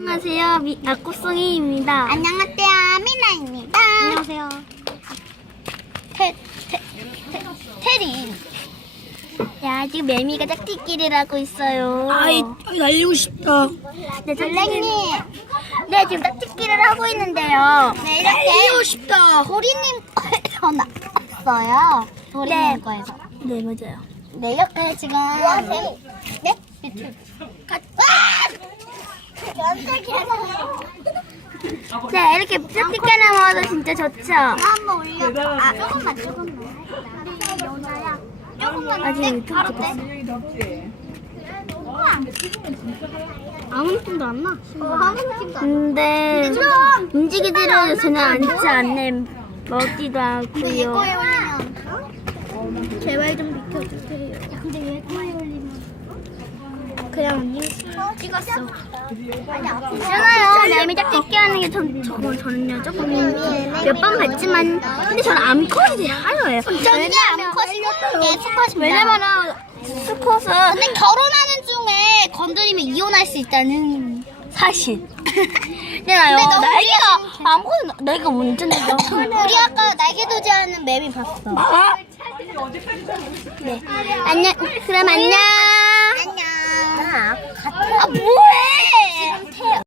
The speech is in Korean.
안녕하세요. 꽃송이입니다. 안녕하세요, 미나입니다. 안녕하세요. 테리. 야, 지금 매미가 짝짓기를 하고 있어요. 아이, 날리고 싶다. 네, 블랙님. 네, 지금 짝짓기를 하고 있는데요. 네, 날리고 이렇게 싶다. 도리님 거에서 나왔어요. 도리님 네. 거에서. 네, 맞아요. 네, 이렇게 지금. 네? 네, 이렇게 짝짓기를 모아서 진짜 좋죠? 한번 올려. 아, 조금만. 조금만. 아직 네, 유튜브 바로 찍고 돼. 아무 느낌도 안 나. 아무 느낌도 안 근데 움직이지를 전혀 않지 않네. 먹기도 근데 얘 하고요. 거에 올리면. 제발 좀 비켜주세요. 근데 얘 거에 올리면. 그냥 언니 찍었어. 아니, 앞으로. 있잖아요. 매미 짝짓기 하는 게 저는요 조금 몇 번 봤지만 근데 저는 암컷이 하여요. 전혀 암컷이 게 수컷입니다. 왜냐면은 수컷은 근데 결혼하는 중에 건드리면 이혼할 수 있다는 사실. 내가요. 근데 너무 날개가 아무거나 날개가 문제인데요. 우리 아까 날개 도지하는 맵이 봤어. 네. 안녕. 그럼 안녕. 안녕. 아 뭐해?